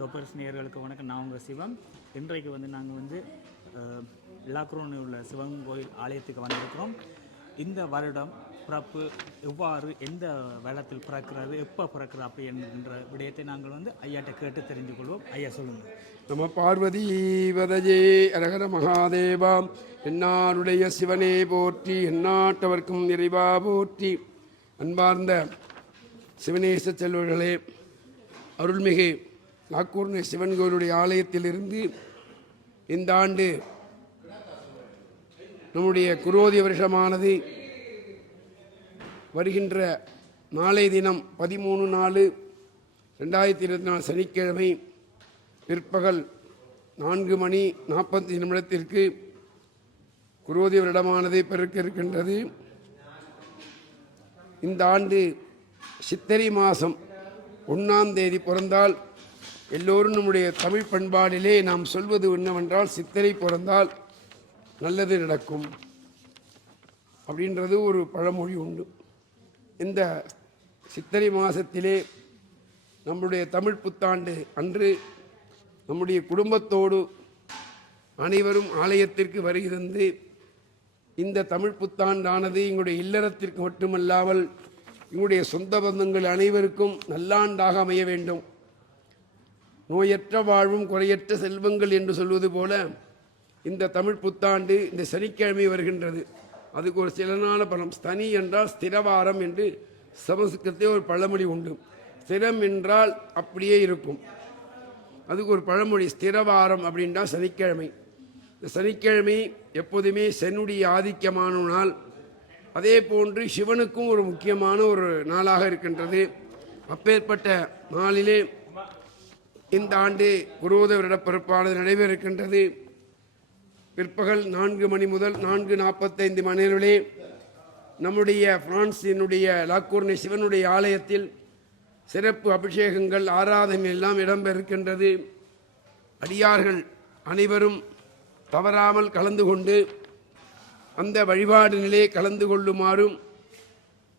டோப்பர்ஸ் நேர்களுக்கு வணக்கம். நான் உங்கள் சிவம். இன்றைக்கு வந்து நாங்கள் வந்து லாக்ரோனில் உள்ள சிவன் கோயில் ஆலயத்துக்கு வந்திருக்கிறோம். இந்த வருடம் பிறப்பு எவ்வாறு எந்த வேளத்தில் பிறக்கிறது எப்போ பிறக்கிறது அப்படி என்ற விடயத்தை நாங்கள் வந்து ஐயாட்ட கேட்டு தெரிஞ்சு கொள்வோம். ஐயா சொல்லுங்கள் நம பார்வதி வதஜே அரகர மகாதேவா என்னாருடைய சிவனே போற்றி எந்நாட்டவர்க்கும் நிறைவா போற்றி. அன்பார்ந்த சிவனேச செல்வர்களே அருள்மிகு நாக்கூர்ண சிவன் கோயிலுடைய ஆலயத்திலிருந்து இந்த ஆண்டு நம்முடைய குரோதி வருஷமானது வருகின்ற நாளை தினம் பதிமூணு நாலு ரெண்டாயிரத்தி இருபத்தி நாலு சனிக்கிழமை பிற்பகல் நான்கு மணி நாற்பத்தி நிமிடத்திற்கு குரோதி வருடமானது பிறக்க இருக்கின்றது இந்த ஆண்டு சித்திரை மாதம் ஒன்றாம் தேதி பிறந்தால் எல்லோரும் நம்முடைய தமிழ் பண்பாடிலே நாம் சொல்வது என்னவென்றால் சித்திரை பிறந்தால் நல்லது நடக்கும் அப்படின்றது ஒரு பழமொழி உண்டு. இந்த சித்திரை மாதத்திலே நம்முடைய தமிழ் புத்தாண்டு அன்று நம்முடைய குடும்பத்தோடு அனைவரும் ஆலயத்திற்கு வருகிறது இந்த தமிழ் புத்தாண்டானது எங்களுடைய இல்லறத்திற்கு மட்டுமல்லாமல் எங்களுடைய சொந்த பந்தங்கள் அனைவருக்கும் நல்லாண்டாக அமைய வேண்டும். நோயற்ற வாழ்வும் குறையற்ற செல்வங்கள் என்று சொல்வது போல இந்த தமிழ் புத்தாண்டு இந்த சனிக்கிழமை வருகின்றது. அதுக்கு ஒரு சிலனான பலம். ஸ்தனி என்றால் ஸ்திரவாரம் என்று சமஸ்கிருதத்தில் ஒரு பழமொழி உண்டு. ஸ்திரம் என்றால் அப்படியே இருக்கும். அதுக்கு ஒரு பழமொழி. ஸ்திரவாரம் அப்படின்னா சனிக்கிழமை. இந்த சனிக்கிழமை எப்போதுமே சென்னுடைய ஆதிக்கமான நாள் அதே போன்று சிவனுக்கும் ஒரு முக்கியமான ஒரு நாளாக இருக்கின்றது. அப்பேற்பட்ட நாளிலே இந்த ஆண்டு குருவோத வருடப்பிறப்பானது நடைபெறுகின்றது. பிற்பகல் நான்கு மணி முதல் நான்கு நாற்பத்தைந்து மணிகளே நம்முடைய பிரான்சினுடைய லாக்கூர்னை சிவனுடைய ஆலயத்தில் சிறப்பு அபிஷேகங்கள் ஆராதனை எல்லாம் இடம்பெறுகின்றது. அடியார்கள் அனைவரும் தவறாமல் கலந்து கொண்டு அந்த வழிபாடு நிலையை கலந்து கொள்ளுமாறும்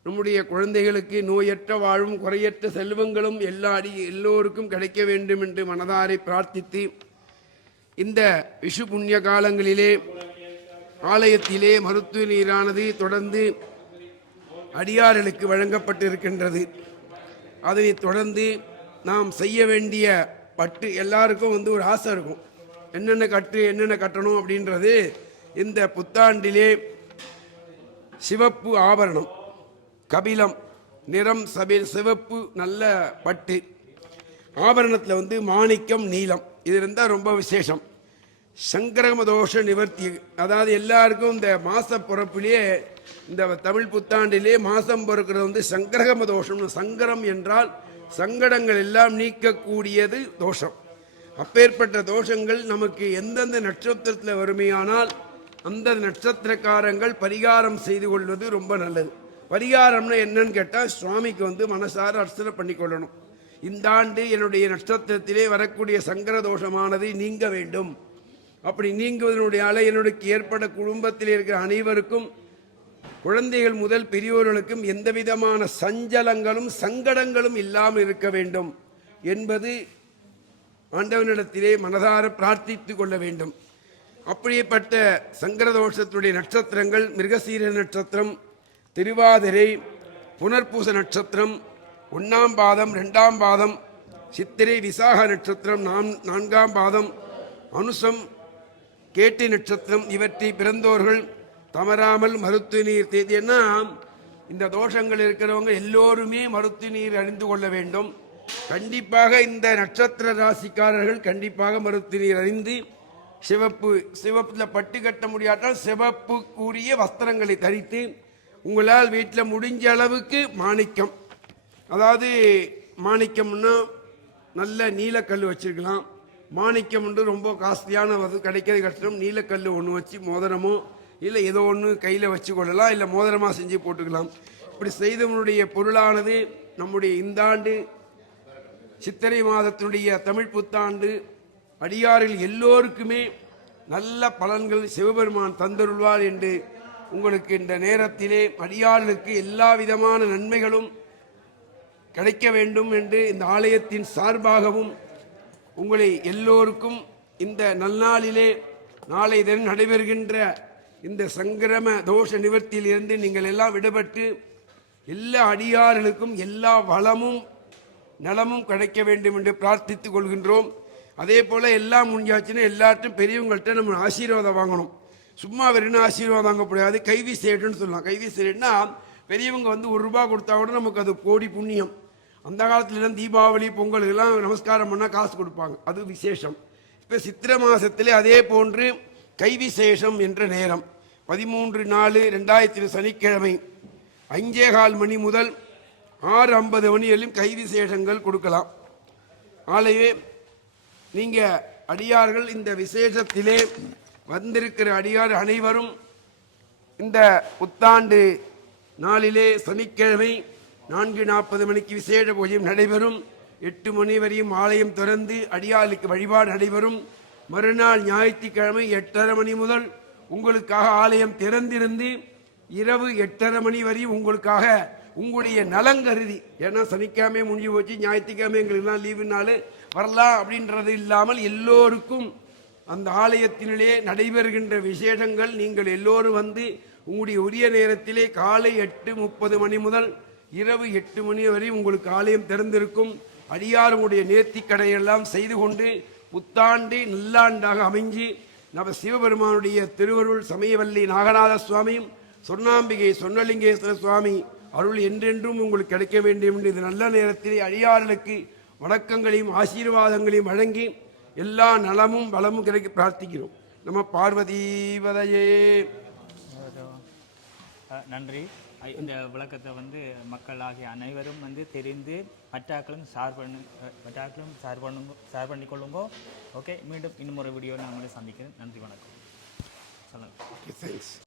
நம்முடைய குழந்தைகளுக்கு நோயற்ற வாழும் குறையற்ற செல்வங்களும் எல்லா அடி எல்லோருக்கும் கிடைக்க வேண்டும் என்று மனதாரை பிரார்த்தித்து இந்த விஷு புண்ணிய காலங்களிலே ஆலயத்திலே மருத்துவ நீரானது தொடர்ந்து அடியார்களுக்கு வழங்கப்பட்டிருக்கின்றது. அதனைத் தொடர்ந்து நாம் செய்ய வேண்டிய பட்டு எல்லாருக்கும் வந்து ஒரு ஆசை இருக்கும். என்னென்ன கட்டு என்னென்ன கட்டணும் அப்படின்றது இந்த புத்தாண்டிலே சிவப்பு ஆபரணம். கபிலம் நிறம் சபில் சிவப்பு நல்ல பட்டு ஆபரணத்தில் வந்து மாணிக்கம் நீலம். இது இருந்தால் ரொம்ப விசேஷம். சங்கிரம தோஷ நிவர்த்தி. அதாவது எல்லாருக்கும் இந்த மாச பிறப்பிலேயே இந்த தமிழ் புத்தாண்டிலே மாசம் பிறக்கிறது வந்து சங்கரகம தோஷம் சங்கரம் என்றால் சங்கடங்கள் எல்லாம் நீக்கக்கூடியது தோஷம். அப்பேற்பட்ட தோஷங்கள் நமக்கு எந்தெந்த நட்சத்திரத்தில் வறுமையானால் அந்த நட்சத்திரக்காரங்கள் பரிகாரம் செய்து கொள்வது ரொம்ப நல்லது. பரிகாரம்னு என்னன்னு கேட்டால் சுவாமிக்கு வந்து மனசார அர்ச்சனை பண்ணி கொள்ளணும். இந்த ஆண்டு என்னுடைய நட்சத்திரத்திலே வரக்கூடிய சங்கர தோஷமானது நீங்க வேண்டும். அப்படி நீங்குவதனுடைய அலை என்னுடைய ஏற்பட குடும்பத்தில் இருக்கிற அனைவருக்கும் குழந்தைகள் முதல் பெரியோர்களுக்கும் எந்த விதமான சஞ்சலங்களும் சங்கடங்களும் இல்லாமல் இருக்க வேண்டும் என்பது ஆண்டவனிடத்திலே மனதார பிரார்த்தித்து கொள்ள வேண்டும். அப்படியேப்பட்ட சங்கரதோஷத்துடைய நட்சத்திரங்கள் மிருகசீர நட்சத்திரம் திருவாதிரை புனர்பூச நட்சத்திரம் ஒன்றாம் பாதம் ரெண்டாம் பாதம் சித்திரை விசாக நட்சத்திரம் நாம் நான்காம் பாதம் அனுசம் கேட்டி நட்சத்திரம் இவற்றை பிறந்தோர்கள் தமராமல் மருத்துவ நீர் தேதியன்னா இந்த தோஷங்கள் இருக்கிறவங்க எல்லோருமே மருத்துவ நீர் அறிந்து கொள்ள வேண்டும். கண்டிப்பாக இந்த நட்சத்திர ராசிக்காரர்கள் கண்டிப்பாக மருத்துவ நீர் அறிந்து சிவப்பு சிவப்பில் பட்டு கட்ட முடியாட்டால் சிவப்புக்குரிய வஸ்திரங்களை தரித்து உங்களால் வீட்டில் முடிஞ்ச அளவுக்கு மாணிக்கம். அதாவது மாணிக்கம்னா நல்ல நீலக்கல் வச்சிருக்கலாம். மாணிக்கம் ரொம்ப காஸ்ட்லியான வந்து கிடைக்கிறது கஷ்டம் நீலக்கல் ஒன்று வச்சு மோதிரமோ இல்லை ஏதோ ஒன்று கையில் வச்சு கொள்ளலாம் இல்லை மோதிரமாக செஞ்சு போட்டுக்கலாம். இப்படி செய்தவனுடைய பொருளானது நம்முடைய இந்த ஆண்டு சித்திரை மாதத்தினுடைய தமிழ் புத்தாண்டு அடியாரில் எல்லோருக்குமே நல்ல பலன்கள் சிவபெருமான் தந்தருள்வார் என்று உங்களுக்கு இந்த நேரத்திலே மடியாளுக்கு எல்லா விதமான நன்மைகளும் கிடைக்க வேண்டும் என்று இந்த ஆலயத்தின் சார்பாகவும் உங்களை எல்லோருக்கும் இந்த நல்நாளிலே நாளை தினம் நடைபெறுகின்ற இந்த சங்கிரம தோஷ நிவர்த்தியிலிருந்து நீங்கள் எல்லாம் விடுபட்டு எல்லா அடியார்களுக்கும் எல்லா வளமும் நலமும் கிடைக்க வேண்டும் என்று பிரார்த்தித்துக் கொள்கின்றோம். அதே போல் எல்லாம் முடிஞ்சாச்சுன்னா எல்லார்ட்டும் பெரியவங்கள்ட்ட நம்ம ஆசீர்வாதம் வாங்கணும். சும்மா வெறும் ஆசீர்வாதம் வாங்க முடியாது. கைவி சேட்டுன்னு சொல்லலாம். கைவி சேட்டுனா பெரியவங்க வந்து ஒரு ரூபா கொடுத்தா கூட நமக்கு அது கோடி புண்ணியம். அந்த காலத்துலலாம் தீபாவளி பொங்கல் நமஸ்காரம் பண்ணால் காசு கொடுப்பாங்க. அது விசேஷம். இப்போ சித்திரை மாதத்திலே அதே போன்று கைவிசேஷம் என்ற நேரம். பதிமூன்று நாலு ரெண்டாயிரத்தி சனிக்கிழமை அஞ்சே கால் மணி முதல் ஆறு ஐம்பது மணி வரையும் கைவிசேஷங்கள் கொடுக்கலாம். ஆலையே நீங்கள் அடியார்கள் இந்த விசேஷத்திலே வந்திருக்கிற அடியார் அனைவரும் இந்த புத்தாண்டு நாளிலே சனிக்கிழமை நான்கு நாற்பது மணிக்கு விசேட பூஜையும் நடைபெறும். எட்டு மணி வரையும் ஆலயம் திறந்து அடியாளுக்கு வழிபாடு நடைபெறும். மறுநாள் ஞாயிற்றுக்கிழமை எட்டரை மணி முதல் உங்களுக்காக ஆலயம் திறந்திருந்து இரவு எட்டரை மணி வரையும் உங்களுக்காக உங்களுடைய நலங்கருதி ஏன்னா சனிக்கிழமை முடிஞ்சு போச்சு ஞாயிற்றுக்கிழமை எங்களுக்குலாம் லீவுனால வரலாம் அப்படின்றது இல்லாமல் எல்லோருக்கும் அந்த ஆலயத்தினிலே நடைபெறுகின்ற விசேஷங்கள் நீங்கள் எல்லோரும் வந்து உங்களுடைய உரிய நேரத்திலே காலை எட்டு முப்பது மணி முதல் இரவு எட்டு மணி வரை உங்களுக்கு ஆலயம் திறந்திருக்கும். அடியாருடைய நேர்த்தி கடையெல்லாம் செய்து கொண்டு புத்தாண்டு நல்லாண்டாக அமைஞ்சு நம்ம சிவபெருமானுடைய திருவருள் சமயவல்லி நாகநாத சுவாமியும் சொன்னாம்பிகை சொன்னலிங்கேஸ்வர சுவாமி அருள் என்றென்றும் உங்களுக்கு கிடைக்க வேண்டும். என்று இந்த நல்ல நேரத்திலே அடியார்களுக்கு வணக்கங்களையும் ஆசீர்வாதங்களையும் வழங்கி எல்லா நலமும் வளமும் கிடைக்க பிரார்த்திக்கிறோம். நம்ம பார்வதீவதையே. நன்றி. இந்த விளக்கத்தை வந்து மக்கள் ஆகிய அனைவரும் வந்து தெரிந்து மற்றாக்களும் ஷேர் பண்ணு மற்றாக்களும் ஷேர் பண்ணுங்க ஷேர் பண்ணிக்கொள்ளுங்க ஓகே மீண்டும் இன்னும் ஒரு வீடியோ நான் உங்களை சந்திக்கிறேன் நன்றி வணக்கம். சொல்லுங்கள் தேங்க்ஸ்